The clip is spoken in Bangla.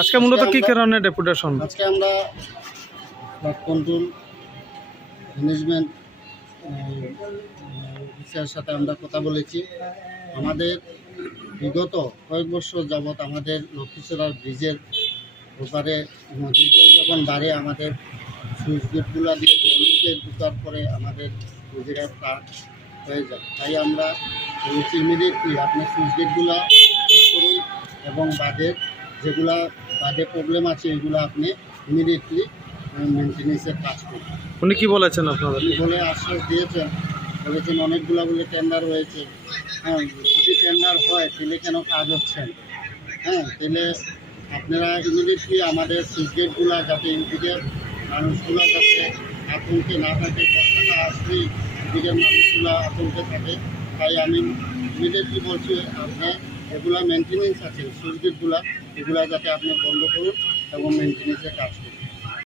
আজকে মূলত কি কারণে ডেপুটেশন? আজকে আমরা ফ্লাড কন্ট্রোল ম্যানেজমেন্ট অফিসারের সাথে আমরা কথা বলেছি। আমাদের বিগত কয়েক বছর যাবৎ আমাদের লক্ষ্মীছড়ার ব্রিজের ওপারে নদীর জল যখন বাড়ে আমাদের সুইচ গেটগুলো দিয়ে জল ঢুকে ঢুকার পরে আমাদের নদীরা প্রাণ হয়ে যায়। তাই আমরা ইমিডিয়েটলি আপনি সুইচ গেটগুলো করুন এবং বাঁধের যেগুলা বাদে প্রবলেম আছে এগুলো আপনি ইমিডিয়েটলি মেনটেন্যান্সের কাজ করুন। উনি কি বলেছেন আপনাদের? বলে আশ্বাস দিয়েছেন বলেছেন অনেকগুলো বলে টেন্ডার হয়েছে। হ্যাঁ যদি টেন্ডার হয় তাহলে কেন কাজ হচ্ছে হ্যাঁ তাহলে আপনারা ইমিডিয়েটলি আমাদের সুইচগেটগুলো যাতে ইউপিদের মানুষগুলো যাতে আতঙ্কে না থাকে বর্ষাটা আসলেই ইউপিদের মানুষগুলো আতঙ্কে থাকে। তাই আমি ইমিডিয়েটলি বলছি আপনি যেগুলো মেনটেনেন্স আছে সুইচগেটগুলো এগুলা যাতে আপনি বন্ধ করুন এবং মেনটেন্যান্সের কাজ করুন।